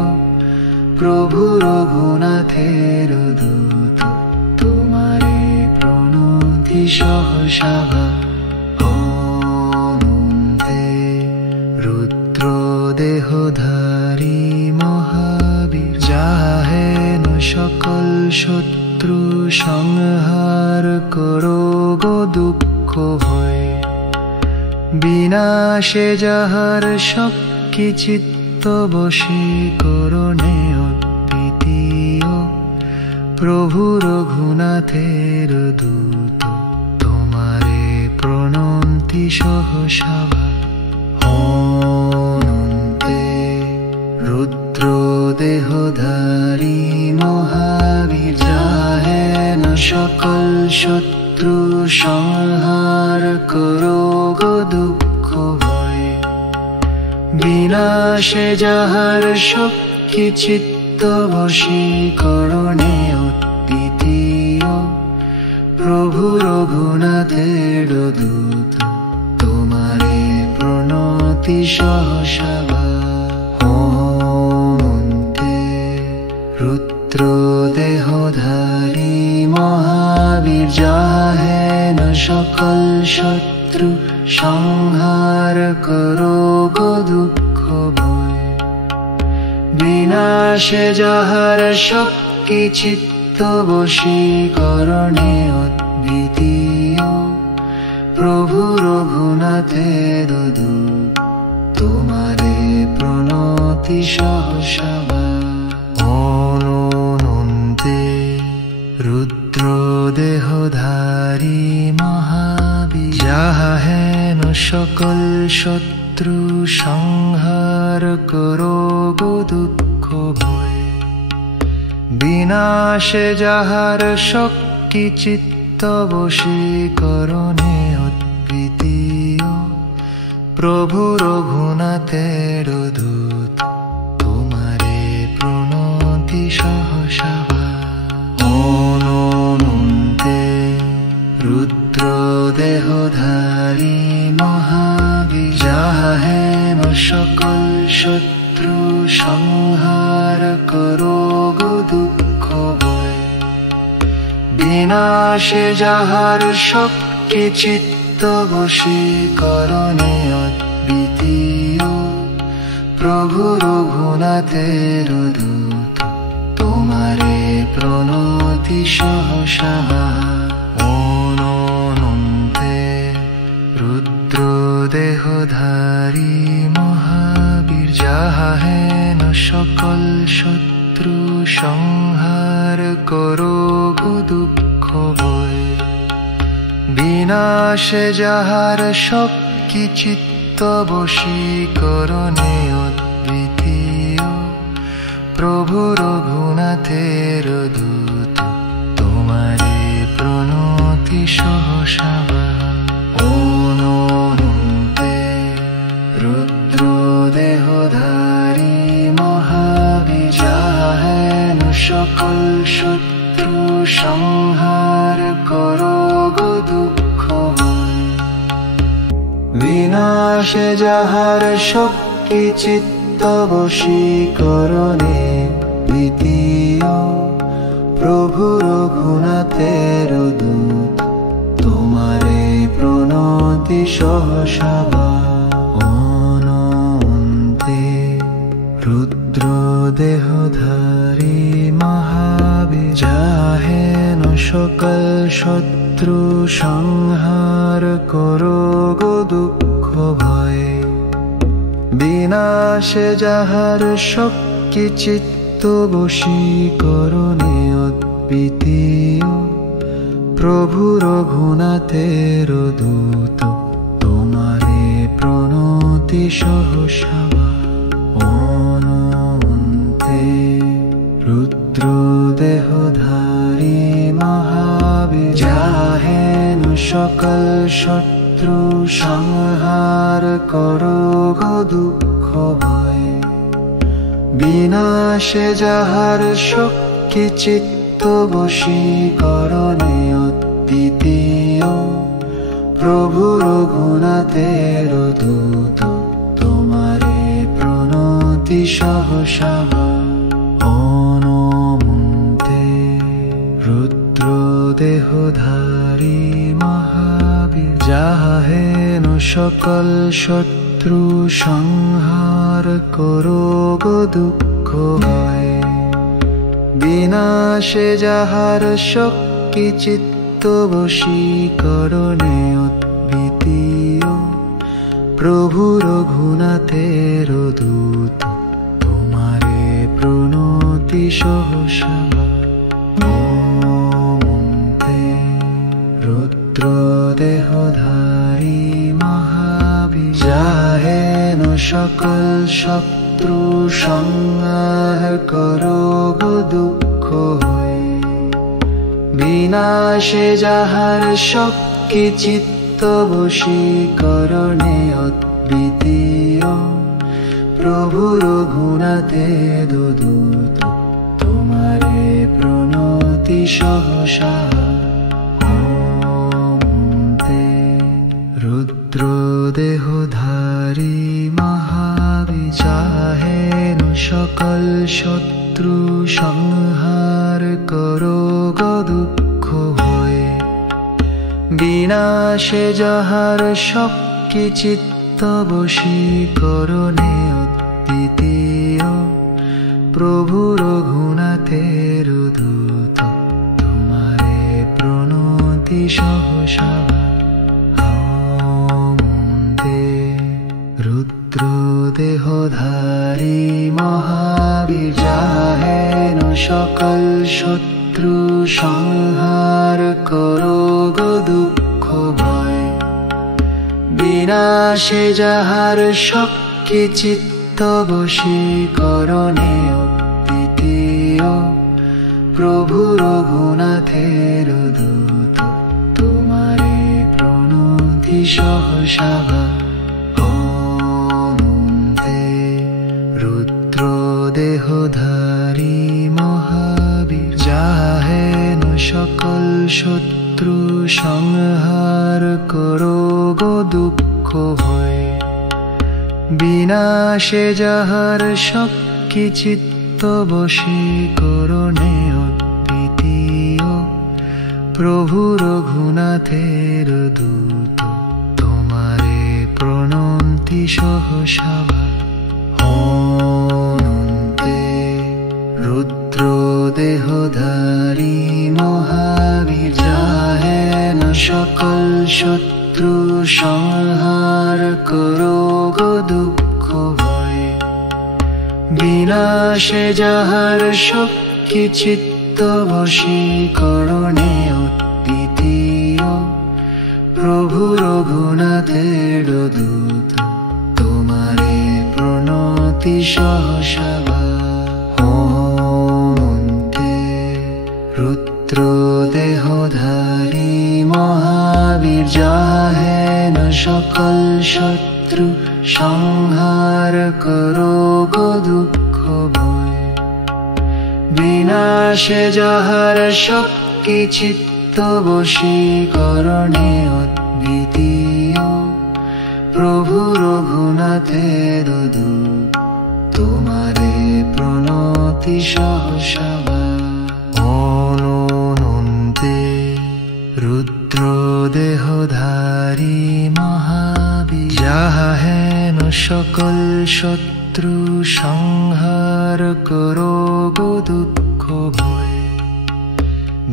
প্রভু রঘুনাথের দূত তোমারে প্রণতি সহসা রুদ্র দেহধারী মহাবীর যাহেন সকল শত্রু সংহার করো গো দুঃখ ভয় বিনাশে যাহার শক্তি চিত্ত বশীকরণে অদ্বিতীয় প্রভু রঘুনাথের দূত তোমারে প্রণতি সহসা রুদ্র দেহধারী মহাবীর যাহেন সকল শত্রু সংহার করো গো দুঃখ ভয় বিনাশে যাহার শক্তি চিত্ত বশীকরণে অদ্বিতীয় প্রভু রঘুনাথের দূত তোমারে প্রণতি সহসা রুদ্র দেহধারী মহাবীর যাহেন সকল শত্রু সংহার করো গো দুঃখ ভয় বিনাশে যাহার শক্তি চিত্ত বশীকরণে অদ্বিতীয় প্রভু রঘুনাথের দূত তোমারে প্রণতি সহসা রুদ্র দেহধারী মহাবীর যাহেন সকল শত্রু সংহার করো গো দুঃখ ভয় বিনাশে যাহার শক্তি চিত্ত বশীকরণে অদ্বিতীয় প্রভু রঘুনাথের দূত তোমারে প্রণতি সহসা রুদ্র দেহধারী মহাবীর যাহেন সকল শত্রু সংহার করো গো দুঃখ ভয় বিনাশে যাহার শক্তি চিত্ত বশীকরণে অদ্বিতীয় প্রভু রঘুনাথের দূত তোমারে প্রণতি সহসা রুদ্র দেহধারী মহাবীর যাহেন সকল শত্রু সংহার করো গো দুঃখ ভয় বিনাশে যাহার শক্তি চিত্ত বশীকরণে অদ্বিতীয় প্রভু রঘুনাথের দূত তোমারে প্রণতি সহসা রুদ্র দেহধারী মহাবীর যাহেন সকল শত্রু সংহার করো গো দুঃখ ভয় বিনাশে যাহার শক্তি চিত্ত বশীকরণে দ্বিতীয় প্রভু রঘুনাথের দূত, তোমারে প্রণতি সহসভা। অনন্তে রুদ্র দেহধারী মহাবীর, যাহেন সকল শত্রু সংহার করো গো দুঃখ ভয়। বিনাশে যাহার শক্তি চিত্ত বশীকরণে অদ্বিতীয়, প্রভু রঘুনাথের দূত, তোমারে প্রণতি সহসভা। অনন্তে রুদ্র দেহধারী মহাবীর, যাহেন সকল শত্রু সংহার করো গো দুঃখ ভয়। বিনাশে যাহার শক্তি চিত্ত বশীকরণে অদ্বিতীয়, প্রভু রঘুনাথের দূত, তোমারে প্রণতি সহসভা। অনন্তে রুদ্র দেহধারী মহাবীর, যাহেন সকল শত্রু সংহার করো গো দুঃখ ভয়। বিনাশে যাহার শক্তি চিত্ত বশীকরণে অদ্বিতীয়, প্রভু রঘুনাথের দূত, তোমারে প্রণতি সহসভা। অনন্তে রুদ্র দেহধারী মহাবীর, যাহেন সকল শত্রু সংহার করো গো দুঃখ ভয়। বিনাশে যাহার শক্তি চিত্ত বশীকরণে অদ্বিতীয়, প্রভু রঘুনাথের দূত, তোমারে প্রণতি সহসভা। অনন্তে রুদ্র দেহধারী মহাবীর, যাহেন সকল শত্রু সংহার করো গো দুঃখ ভয়। বিনাশে যাহার শক্তি চিত্ত বশীকরণে অদ্বিতীয়, প্রভু রঘুনাথের দূত, তোমারে প্রণতি সহসভা। অনন্তে রুদ্র দেহধারী মহাবীর, যাহেন সকল শত্রু সংহার করো গো দুঃখ ভয়। বিনাশে যাহার শক্তি চিত্ত বশীকরণে অদ্বিতীয়, প্রভু রঘুনাথের দূত, তোমারে প্রণতি সহসভা। অনন্তে রুদ্র দেহধারী মহাবীর, যাহেন সকল শত্রু সংহার করো গো দুঃখ ভয়। বিনাশে যাহার শক্তি চিত্ত বশীকরণে অদ্বিতীয়, প্রভু রঘুনাথের দূত, তোমারে প্রণতি সহসভা। অনন্তে রুদ্র দেহধারী মহাবীর, যাহেন সকল শত্রু সংহার করো গো দুঃখ ভয়। বিনাশে যাহার শক্তি চিত্ত বশীকরণে অদ্বিতীয়, প্রভু রঘুনাথের দূত, তোমারে প্রণতি সহসভা। অনন্তে রুদ্র দেহধারী মহাবীর, যাহেন সকল শত্রু সংহার করো গো দুঃখ ভয়। বিনাশে যাহার শক্তি চিত্ত বশীকরণে অদ্বিতীয়, প্রভু রঘুনাথের দূত, তোমারে প্রণতি সহসভা। দেহধারী মহাবীর, যাহা হেন সকল শত্রু সংহার করো গো দুঃখ ভয়।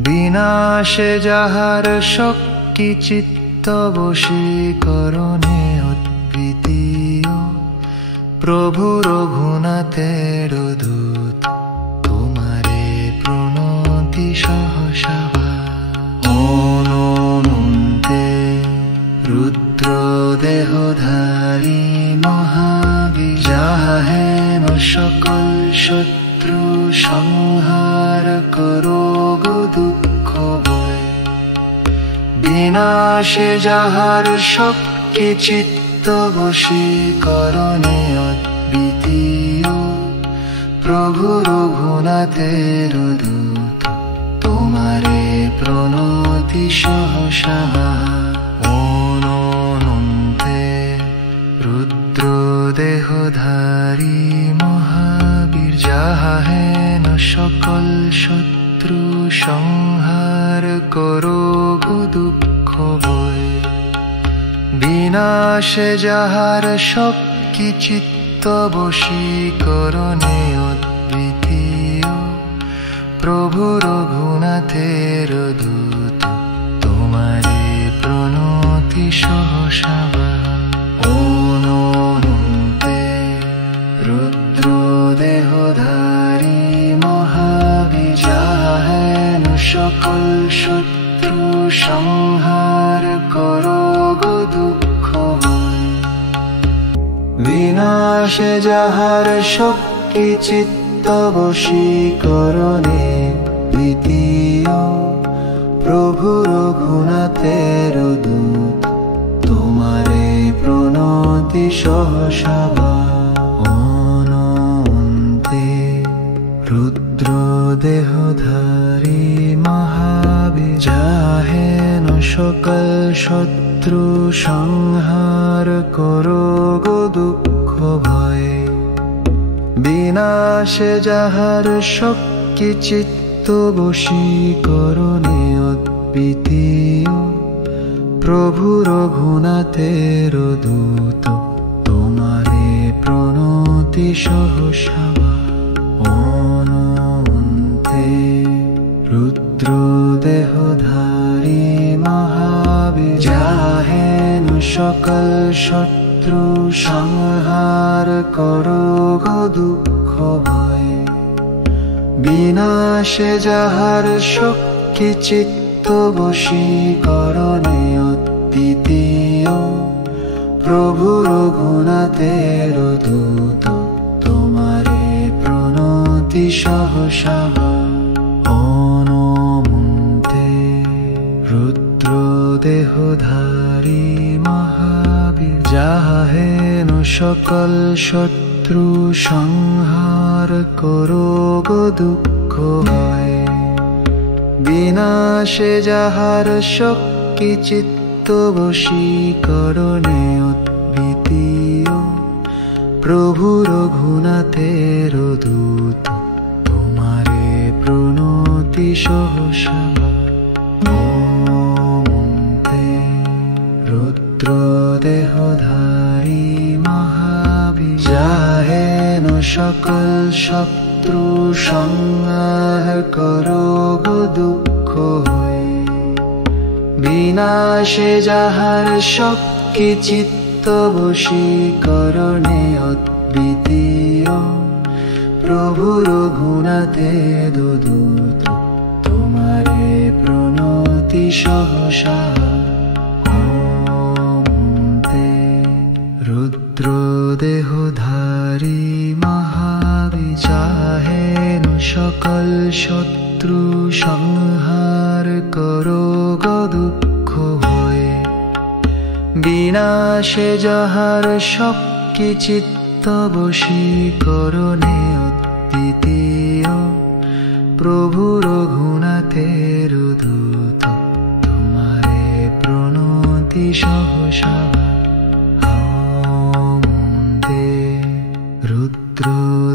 বিনাশে যাহার শক্তি চিত্ত বশীকরণে অদ্বিতীয়, প্রভু রঘুনাথের দূত তোমারে প্রণতি সহসা। অনন্তে রুদ্র দেহধারী মহাবীর, যাহা হেন সকল শত্রু সংহার করো গো দুঃখ ভয়। বিনাশে যাহার শক্তি চিত্ত বশীকরণে অদ্বিতীয়, প্রভু রঘুনাথের দূত তোমারে প্রণতি সহসা। অনন্তে রুদ্র দেহধারী মহাবীর, যাহা হেন সকল শত্রু সংহার করো গো দুঃখ ভয়। বিনাশে যাহার শক্তি চিত্ত বশীকরণে অদ্বিতীয়, প্রভু রঘুনাথের দূত তোমারে প্রণতি সহসা। অনন্তে রুদ্র দেহধারী মহাবীর, যাহা হেন সকল শত্রু সংহার করো গো দুঃখ ভয়। বিনাশে যাহার শক্তি চিত্ত বশীকরণে দ্বিতীয়, প্রভু রঘুনাথের দূত তোমারে প্রণতি সহসা। অনন্তে রুদ্র দেহধারী মহাবীর, যাহা হেন সকল শত্রু সংহার করো গো দুঃখ ভয়। বিনাশে যাহার শক্তি চিত্ত বশীকরণে অদ্বিতীয়, প্রভু রঘুনাথের দূত তোমারে প্রণতি সহসা। অনন্তে রুদ্র দেহধারী মহাবীর, যাহা হেন সকল শত্রু সংহার করো গো দুঃখ ভয়। বিনাশে যাহার শক্তি চিত্ত বশীকরণে অদ্বিতীয়, প্রভু রঘুনাথের দূত তোমারে প্রণতি সহসা। অনন্তে রুদ্র দেহধারী মহাবীর, যাহা হেন সকল শত্রু সংহার করো গো দুঃখ ভয়। বিনাশে যাহার শক্তি চিত্ত বশীকরণে অদ্বিতীয়, প্রভু রঘুনাথের দূত তোমারে প্রণতি সহসা। অনন্তে রুদ্র দেহধারী মহাবীর, যাহা হেন সকল শত্রু সংহার করো গো দুঃখ ভয়। বিনাশে যাহার শক্তি চিত্ত বশীকরণে অদ্বিতীয়, প্রভু রঘুনাথের দূত তোমারে প্রণতি সহসা। অনন্তে রুদ্র দেহধারী মহাবীর, যাহা হেন সকল শত্রু সংহার করো গো দুঃখ ভয়। বিনাশে যাহার শক্তি চিত্ত বশীকরণে অদ্বিতীয়, প্রভু রঘুনাথের দূত তোমারে প্রণতি সহসা। অনন্তে রুদ্র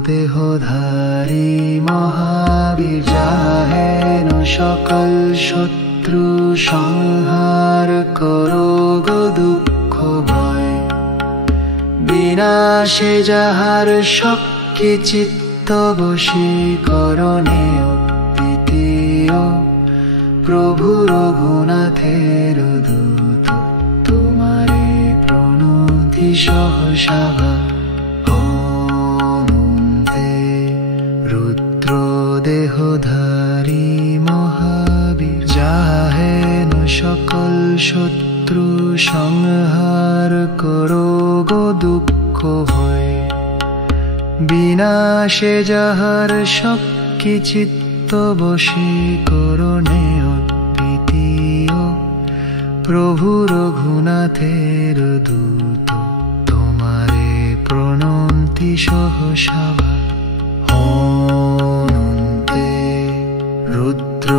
দেহধারী মহাবীর, যাহা হেন সকল শত্রু শত্রু সংহার করো গো দুঃখ ভয়। বিনাশে যাহার শক্তি চিত্ত বশীকরণে অদ্বিতীয় প্রভু রঘুনাথের দূত। তোমারে প্রণতি সহসাভা অনন্তে রুদ্র দেহধারী মহাবীর। যাহেন সকল শত্রু সংহার করো গো দুঃখ ভয়। বিনাশে যাহার শক্তি চিত্ত বশীকরণে অদ্বিতীয় প্রভু রঘুনাথের দূত। তোমারে প্রণতি সহসাভা অনন্তে রুদ্র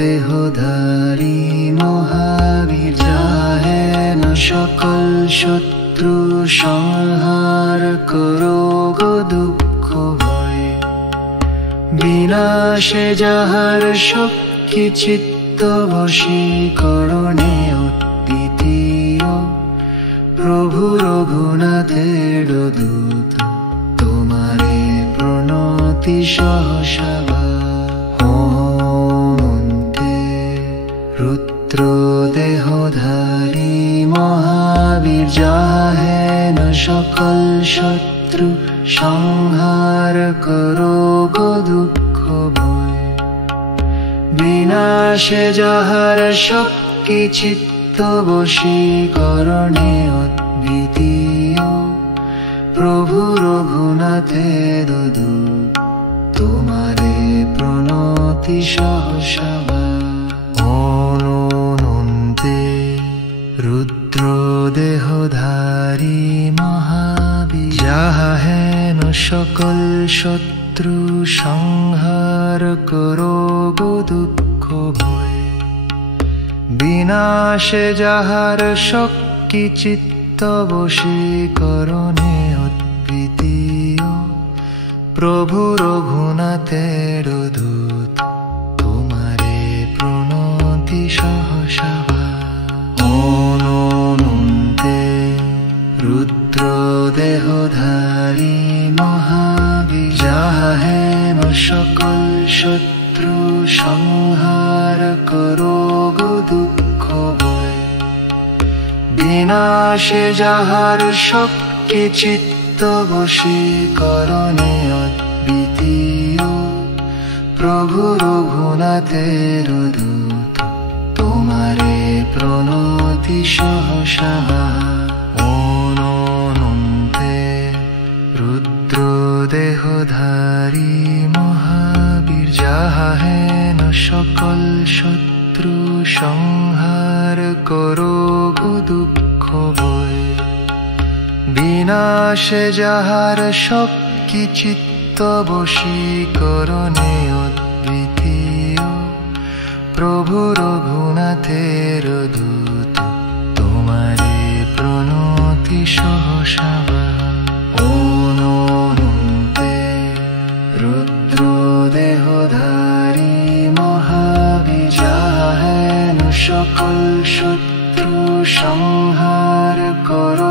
দেহধারী মহাবীর। যাহেন সকল শত্রু সংহার করো গো দুঃখ ভয়। বিনাশে যাহার শক্তি চিত্ত বশীকরণে অদ্বিতীয় প্রভু রঘুনাথের দূত। তোমারে প্রণতি সহসাভা অনন্তে রুদ্র দেহধারী মহাবীর। যাহেন সকল শত্রু সংহার করো গো দুঃখ ভয়। বিনাশে যাহার শক্তি চিত্ত বশীকরণে অদ্বিতীয় প্রভু রঘুনাথের দূত। তোমারে প্রণতি সহসাভা অনন্তে রুদ্র দেহধারী মহাবীর। যাহেন সকল শত্রু সংহার করো গো দুঃখ ভয়। বিনাশে যাহার শক্তি চিত্ত বশীকরণে অদ্বিতীয় প্রভু রঘুনাথের দূত। তোমারে প্রণতি সহসাভা অনন্তে রুদ্র দেহধারী মহাবীর। যাহেন সকল শত্রু সংহার করো গো দুঃখ ভয়। বিনাশে যাহার শক্তি চিত্ত বশীকরণে অদ্বিতীয় প্রভু রঘুনাথের দূত। তোমারে প্রণতি সহসাভা অনন্তে রুদ্র দেহধারী মহাবীর। যাহেন সকল শত্রু সংহার করো গো দুঃখ ভয়। বিনাশে যাহার শক্তি চিত্ত বশীকরণে অদ্বিতীয় প্রভু রঘুনাথের দূত। তোমারে প্রণতি সহসাভা অনন্তে রুদ্র দেহধারী মহাবীর। যাহেন সকল শত্রু সংহার করো